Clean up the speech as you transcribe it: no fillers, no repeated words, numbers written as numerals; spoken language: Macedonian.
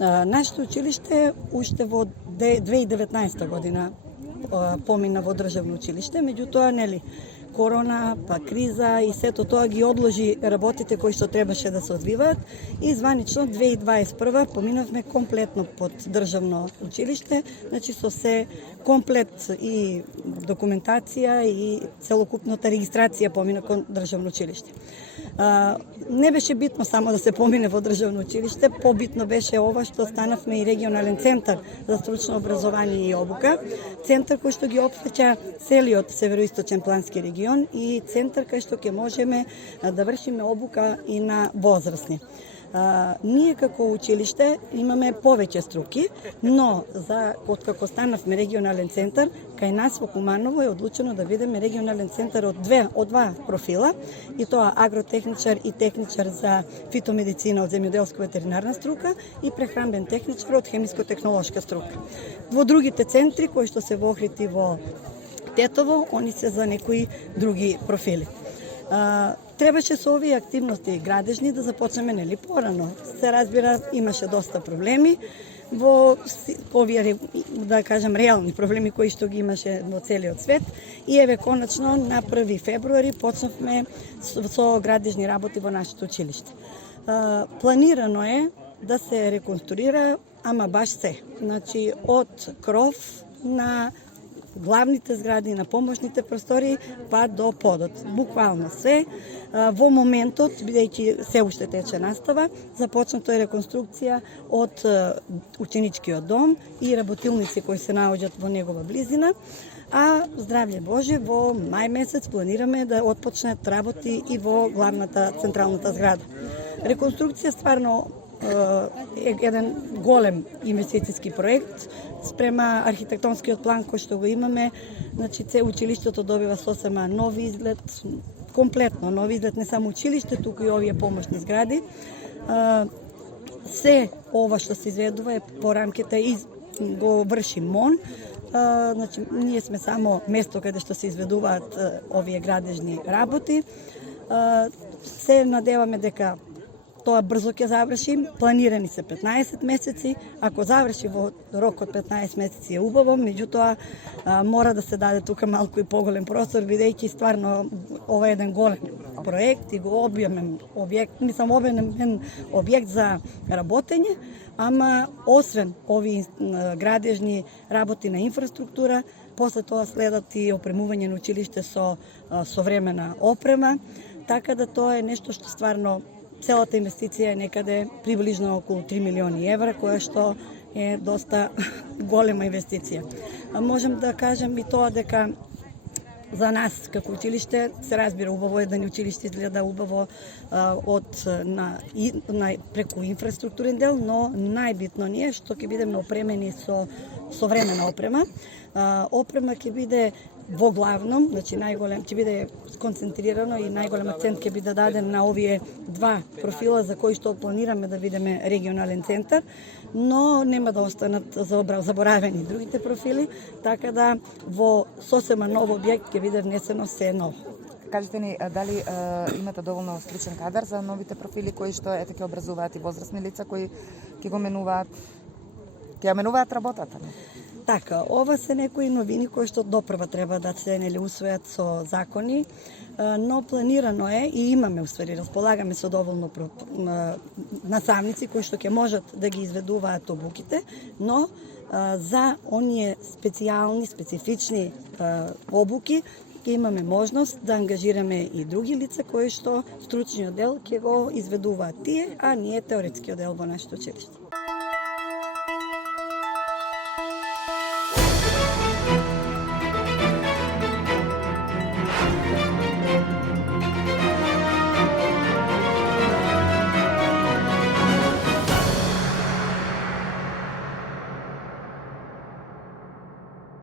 Нашето училиште уште во 2019 година помина во државно училиште, меѓутоа нели корона, па криза и сето тоа ги одложи работите кои што требаше да се одвиваат и званично 2021 поминавме комплетно под државно училиште, значи со се комплет и документација и целокупната регистрација помина кон државно училиште. Не беше битно само да се помине во државно училиште, побитно беше ова што станавме и регионален центар за стручно образование и обука, центар кој што ги опфаќа целиот североисточен плански регион и центар кај што ќе можеме да вршиме обука и на возрастни. Ние како училиште имаме повеќе струки, но откако станавме регионален центар, кај нас во Куманово е одлучено да бидеме регионален центар од два профила, и тоа агротехничар и техничар за фитомедицина од земјоделско-ветеринарна струка и прехранбен техничар од хемиско-технолошка струка. Во другите центри кои што се во Охрид и во Тетово, они се за некои други профили. Требаше со овие активности градежни да започнеме нели порано. Се разбира, имаше доста проблеми во овие, да кажам, реални проблеми кои што ги имаше во целиот свет и еве конечно на 1 февруари почнавме со градежни работи во нашето училиште. Планирано е да се реконструира, ама баш се. Значи од кров на главните згради, на помошните простори, па до подот. Буквално се. Во моментот, бидејќи се уште тече настава, започнато е реконструкција од ученичкиот дом и работилници кои се наоѓаат во негова близина, а здравје Боже, во мај месец планираме да отпочнат работи и во главната централната зграда. Реконструкција стварно е еден голем инвестицијски проект спрема архитектонскиот план кој што го имаме. Значи, училиштето добива сосема нов изглед, комплетно нов изглед, не само училиште, туку и овие помошни згради. Се ова што се изведува е по рамките и го врши МОН. Значи, ние сме само место каде што се изведуваат овие градежни работи. Се надеваме дека тоа брзо ќе заврши, планирани се 15 месеци, ако заврши во рок од 15 месеци е убаво, меѓутоа мора да се даде тука малку и поголем простор, бидејќи стварно ова е еден голем проект и го објемен објект за работење, ама освен овие градежни работи на инфраструктура, после тоа следат и опремување на училиште со современа опрема, така да тоа е нешто што стварно целата инвестиција е некаде приближно околу 3 милиони евра, која што е доста голема инвестиција. Можем да кажем и тоа дека за нас како училиште се разбира убаво е да ни училиште изгледа убаво преку инфраструктурен дел, но најбитно ни е што ќе бидеме опремени со современа опрема. Опрема ќе биде во главном, значи најголем ќе биде сконцентрирано и најголем акцент ќе биде даден на овие два профила за кои што планираме да бидеме регионален центар, но нема да останат заборавени другите профили, така да во сосема нов објект ќе биде внесено се ново. Кажете ни, дали имате доволно стручен кадар за новите профили кои што ќе образуваат и возрастни лица кои ќе го менуваат, ќе ја менуваат работата? Така, ова се некои новини кои што допрва треба да се усвојат со закони, но планирано е и имаме располагаме со доволно наставници кои што ќе можат да ги изведуваат обуките, но за оние специфични обуки ќе имаме можност да ангажираме и други лица кои што стручниот дел ќе го изведуваат тие, а ние теоретскиот дел во нашето училиште.